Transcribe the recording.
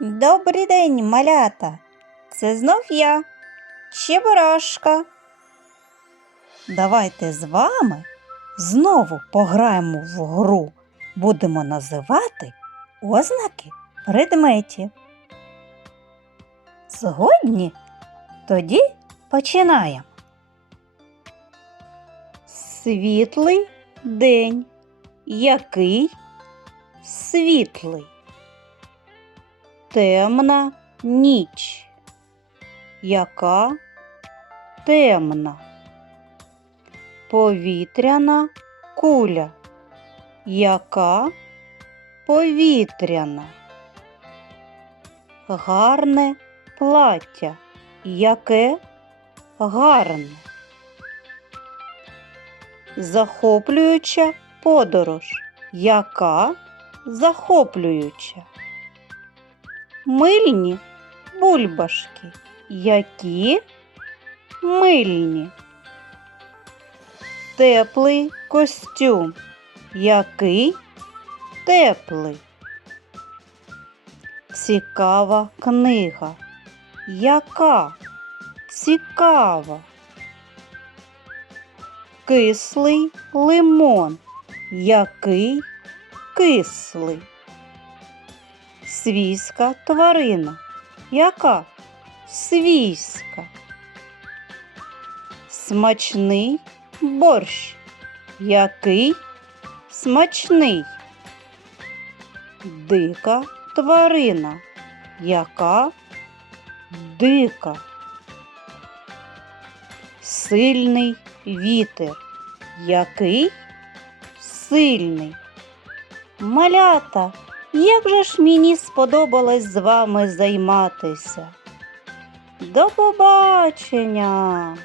Добрий день, малята. Це знов я, Чебурашка. Давайте з вами знову пограємо в гру. Будемо називати ознаки предметів. Згодні? Тоді починаємо. Світлий день. Який світлий? Темна ніч. Яка темна? Повітряна куля. Яка повітряна? Гарне плаття. Яке гарне? Захоплююча подорож. Яка захоплююча? Мильні бульбашки. Які мильні? Теплий костюм. Який теплий? Цікава книга. Яка цікава? Кислий лимон. Який кислий? Свійська тварина. Яка свійська? Смачний борщ. Який смачний? Дика тварина. Яка дика? Сильний вітер. Який сильний? Малята, як же ж мені сподобалось з вами займатися? До побачення!